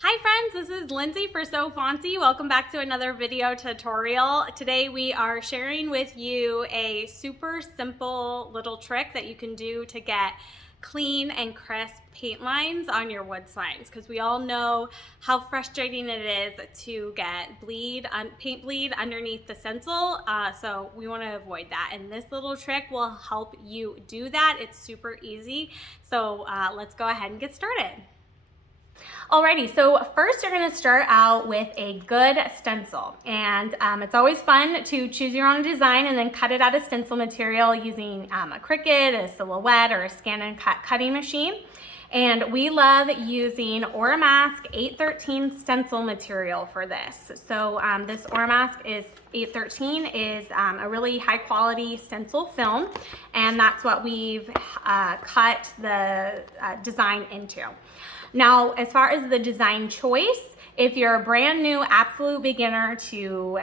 Hi friends, this is Lindsay for So Fancy. Welcome back to another video tutorial. Today we are sharing with you a super simple little trick that you can do to get clean and crisp paint lines on your wood signs, because we all know how frustrating it is to get paint bleed underneath the stencil. So we want to avoid that, and this little trick will help you do that. It's super easy. So let's go ahead and get started. Alrighty, so first you're going to start out with a good stencil, and it's always fun to choose your own design and then cut it out of stencil material using a Cricut, a Silhouette, or a scan and cut cutting machine. And we love using Oramask 813 stencil material for this. So this Oramask 813 is a really high quality stencil film, and that's what we've cut the design into. Now, as far as the design choice, if you're a brand new absolute beginner to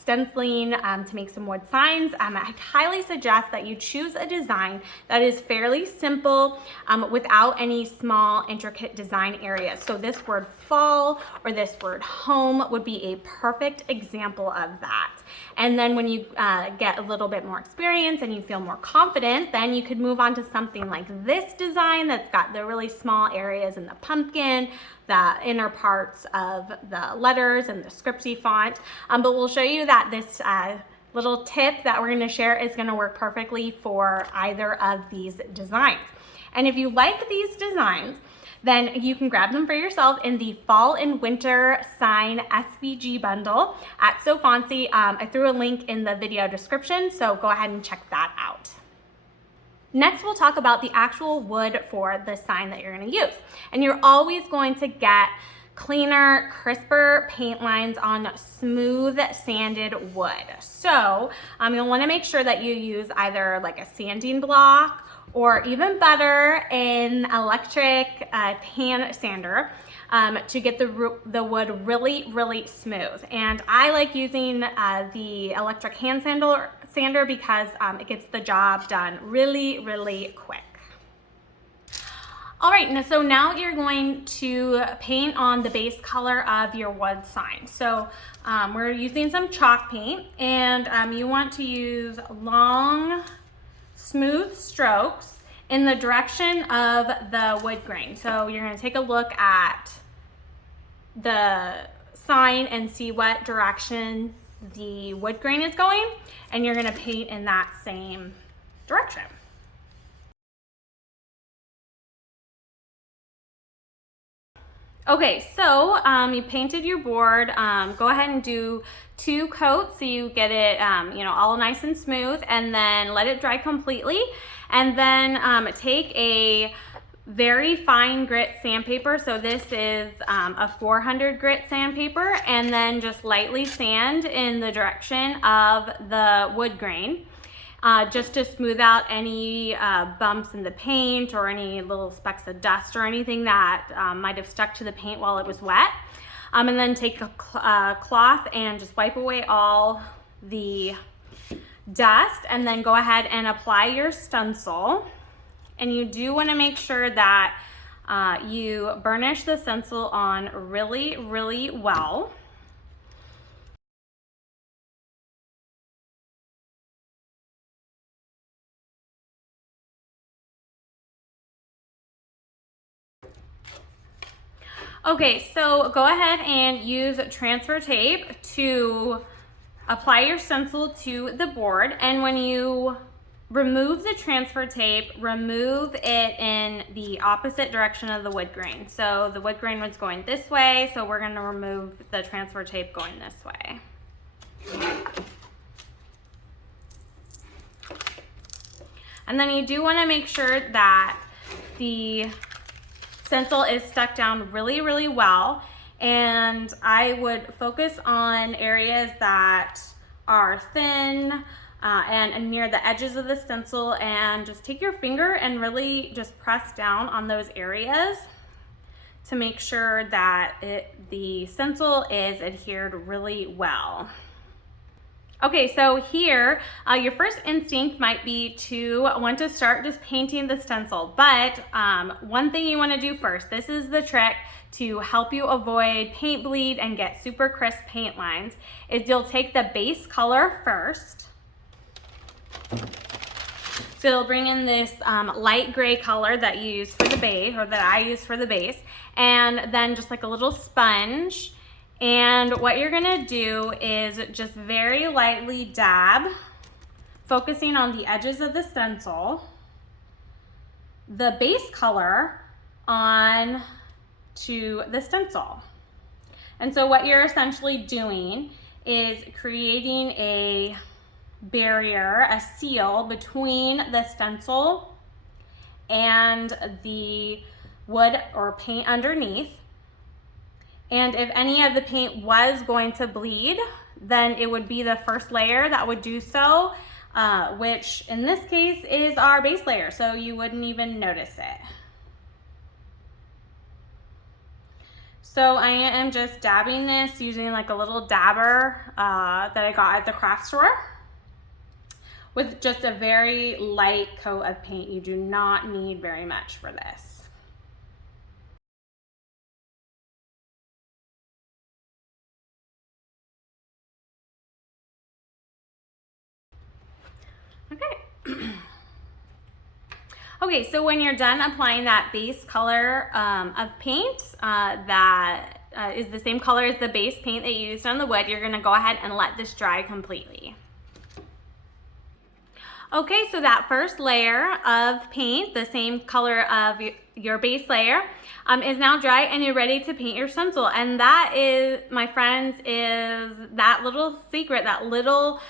stenciling to make some wood signs, I highly suggest that you choose a design that is fairly simple without any small intricate design areas. So this word fall or this word home would be a perfect example of that. And then when you get a little bit more experience and you feel more confident, then you could move on to something like this design that's got the really small areas in the pumpkin, the inner parts of the letters and the scripty font. But we'll show you that this little tip that we're going to share is going to work perfectly for either of these designs. And if you like these designs, then you can grab them for yourself in the Fall and Winter Sign SVG bundle at So Fancy. I threw a link in the video description, so go ahead and check that out. Next, we'll talk about the actual wood for the sign that you're going to use. And you're always going to get cleaner, crisper paint lines on smooth sanded wood. So you'll want to make sure that you use either like a sanding block, or even better, an electric hand sander to get the wood really smooth. And I like using the electric hand sander because it gets the job done really quick. All right, so now you're going to paint on the base color of your wood sign. So we're using some chalk paint, and you want to use long, smooth strokes in the direction of the wood grain. So you're going to take a look at the sign and see what direction the wood grain is going, and you're going to paint in that same direction. Okay, so you painted your board. Go ahead and do 2 coats so you get it all nice and smooth, and then let it dry completely. And then take a very fine grit sandpaper. So this is a 400 grit sandpaper, and then just lightly sand in the direction of the wood grain. Just to smooth out any bumps in the paint or any little specks of dust or anything that might have stuck to the paint while it was wet. And then take a cloth and just wipe away all the dust, and then go ahead and apply your stencil. And you do want to make sure that you burnish the stencil on really well. Okay, so go ahead and use transfer tape to apply your stencil to the board, and when you remove the transfer tape, remove it in the opposite direction of the wood grain. So the wood grain was going this way, so we're going to remove the transfer tape going this way. And then you do want to make sure that the stencil is stuck down really well, and I would focus on areas that are thin and near the edges of the stencil, and just take your finger and really just press down on those areas to make sure that the stencil is adhered really well. Okay, so here, your first instinct might be to want to start just painting the stencil, but one thing you want to do first, this is the trick to help you avoid paint bleed and get super crisp paint lines, is you'll take the base color first. So you'll bring in this light gray color that you use for the base, or that I use for the base, and then just like a little sponge. And what you're gonna do is just very lightly dab, focusing on the edges of the stencil, the base color on to the stencil. And so what you're essentially doing is creating a barrier, a seal between the stencil and the wood or paint underneath. And if any of the paint was going to bleed, then it would be the first layer that would do so, which in this case is our base layer, so you wouldn't even notice it. So I am just dabbing this using like a little dabber that I got at the craft store with just a very light coat of paint. You do not need very much for this. Okay. Okay, so when you're done applying that base color of paint that is the same color as the base paint that you used on the wood, you're gonna go ahead and let this dry completely. Okay, so that first layer of paint, the same color of your base layer, is now dry and you're ready to paint your stencil. And that is, my friends, is that little secret, that little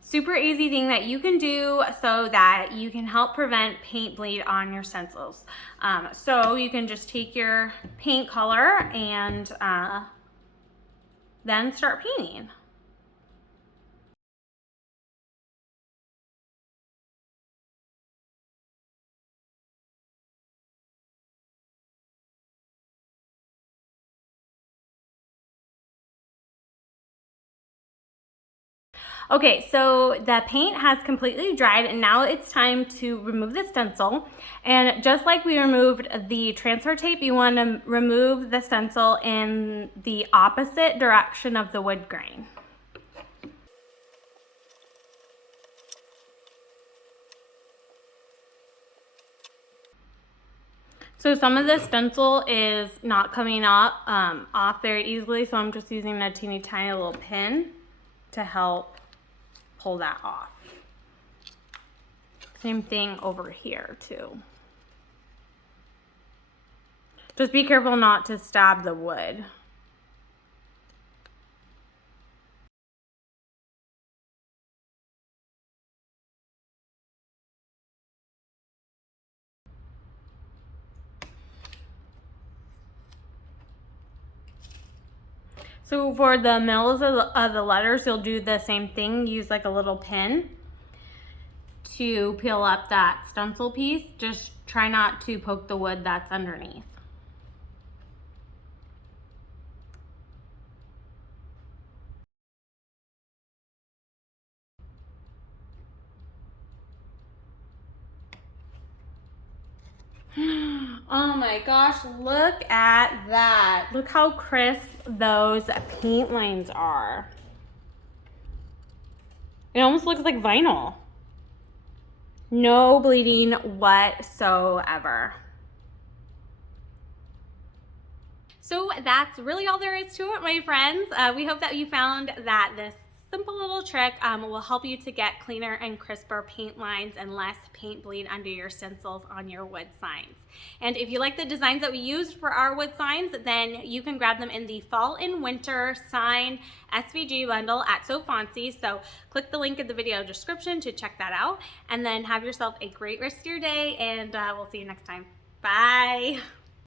super easy thing that you can do so that you can help prevent paint bleed on your stencils. So you can just take your paint color and then start painting. Okay, so the paint has completely dried and now it's time to remove the stencil. And just like we removed the transfer tape, you want to remove the stencil in the opposite direction of the wood grain. So some of the stencil is not coming up off very easily, so I'm just using a teeny tiny little pin to help pull that off. Same thing over here too. Just be careful not to stab the wood. So for the mills of the letters, you'll do the same thing. Use like a little pin to peel up that stencil piece. Just try not to poke the wood that's underneath. Oh my gosh, look at that. Look how crisp those paint lines are. It almost looks like vinyl. No bleeding whatsoever. So that's really all there is to it, my friends. We hope that you found that this simple little trick will help you to get cleaner and crisper paint lines and less paint bleed under your stencils on your wood signs. And if you like the designs that we used for our wood signs, then you can grab them in the fall and winter sign SVG bundle at So Fancy. So click the link in the video description to check that out, and then have yourself a great rest of your day, and we'll see you next time. Bye.